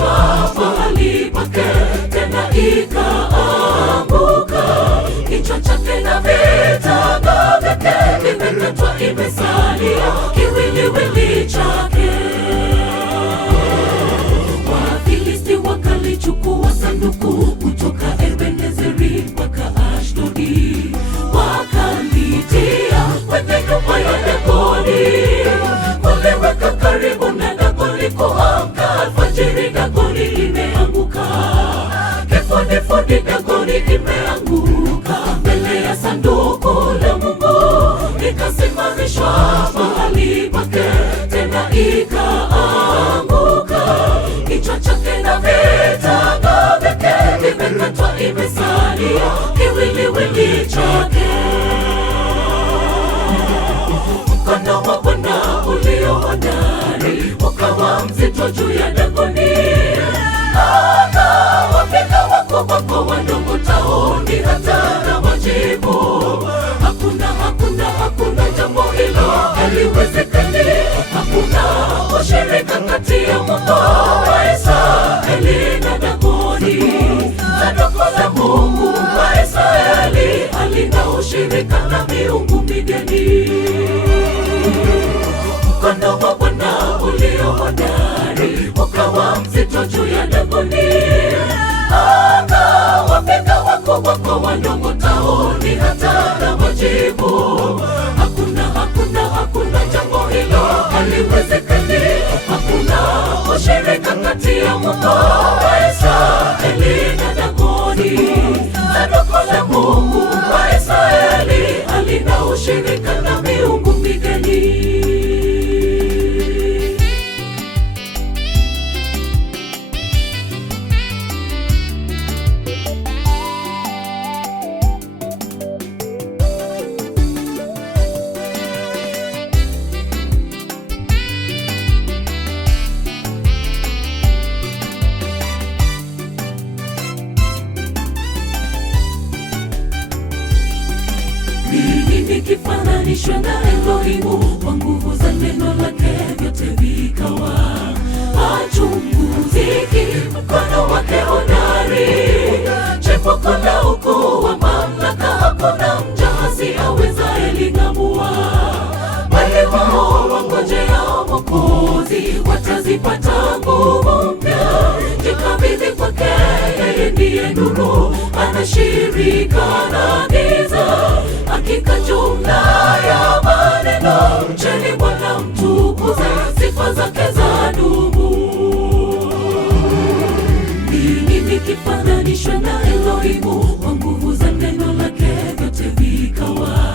ikasimamishwa mahali pake, tena ikaanguka. Kichwa chake na vitanga vyake vimekatwa, imesalia kiwiliwili chake. Wafilisti wakalichukua sanduku kutoka Ebenezeri mpaka Ashdodi, wakalitia kwenye nyumba ya Dagoni, waliweka karibu na Dagoni. Kuamka alfajiri, Dagoni imeanguka, kifudifudi Dagoni imeanguka mbele ya sanduku la Mungu, ikasimamishwa mahali pake, tena ikaanguka. Kichwa chake na vitanga vyake vimekatwa, imesalia kiwiliwili chake. Mkono wa Bwana ulio hodari ukawa mzito juu ya Dagoni, akawapiga wakubwa kwa wadogo tauni, hata na majibu. Hakuna jambo hilo haliwezekani. Hakuna ushirika kati ya Mungu wa Israeli na Dagoni. Sanduku la Mungu wa Israeli halina ushirika na miungu migeni. Mkono wa Bwana ulio hodari ukawa mzito juu ya Dagoni, akawapiga wakubwa kwa wadogo tauni, hata na majibu. Hakuna jambo hilo haliwezekani. Hakuna ushirika kati ya Mungu wa Israeli na Dagoni. Sanduku la Mungu wa Israeli halina ushirika na miungu migeni. Nikifananishwa na Elohimu kwa nguvu za neno lake, vyote vikawa. Hachunguziki mkono wake hodari, chimbuko la ukuu wa mamlaka. Hakuna mjasi awezaye ling'amua. Wale wao wangojeao Mwokozi watazipata nguvu mpya. Jikabidhi kwake, yeye ndiye nuru, anashirika na giza. Hakika jumla ya maneno, mcheni Bwana mtukuze, sifa zake zadumu. Mimi nikifananishwa na Elohimu kwa nguvu za neno lake, vyote vikawa.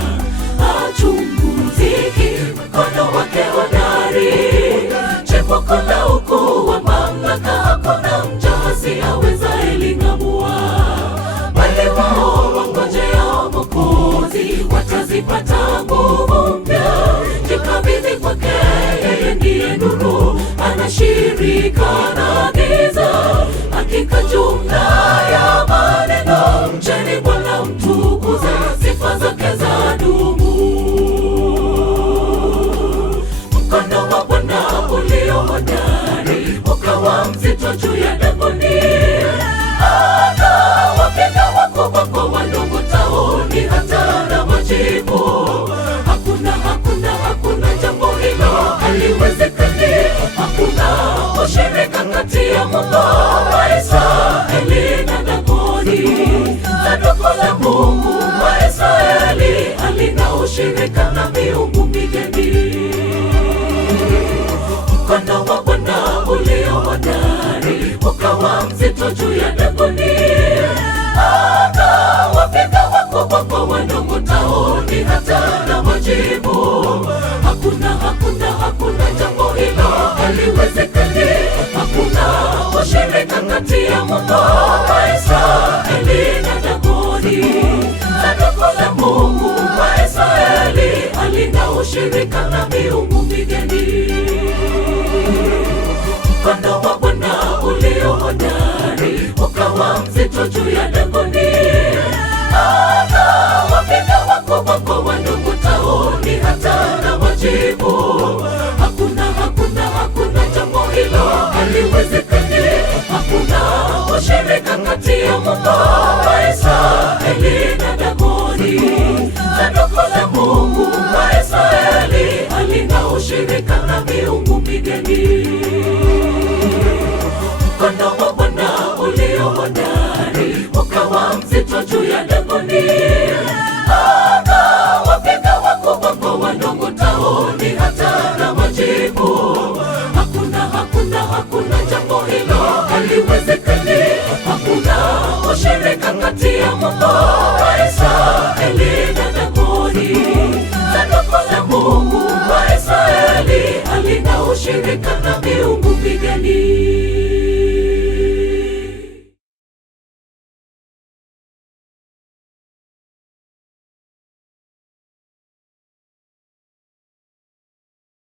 Hachunguziki mkono wake hodari, chimbuko la ukuu wa mamlaka. Hakuna mjasi awezaye ling'amua. Wale wao wangojeao Mwokozi watazipata nguvu mpya. Jikabidhi kwake, yeye ndiye nuru, anashirika na giza. Hakika jumla ya maneno, mcheni Bwana mtukuze, sifa zake zadumu. Mkono wa Bwana ulio hodari ukawa mzito juu ya Dagoni, akawapiga wakubwa kwa wadogo tauni, hata na majibu. Hakuna jambo hilo haliwezekani. Hakuna ushirika kati ya Mungu wa Israeli na Dagoni. Sanduku la Mungu wa Israeli halina ushirika na miungu migeni. Mkono wa Bwana ulio hodari ukawa mzito juu ya Dagoni, akawapiga wakubwa kwa wadogo tauni, hata na majibu. Hakuna jambo hilo haliwezekani. Hakuna ushirika kati ya Mungu wa Israeli na Dagoni. Sanduku la Mungu wa Israeli halina ushirika na miungu migeni. Mkono wa Bwana ulio hodari ukawa mzito juu ya Dagoni, akawapiga wakubwa kwa wadogo tauni, hata na majibu. Hakuna jambo hilo haliwezekani. ushirika kati ya Mungu wa Israeli na Dagoni. Sanduku la Mungu wa Israeli halina ushirika na miungu migeni. Mkono wa Bwana ulio hodari ukawa mzito juu ya Dagoni, akawapiga wakubwa kwa wadogo tauni hata na majibu. Hakuna jambo hilo haliwezekani. Hakuna ushirika kati ya Mungu wa Israeli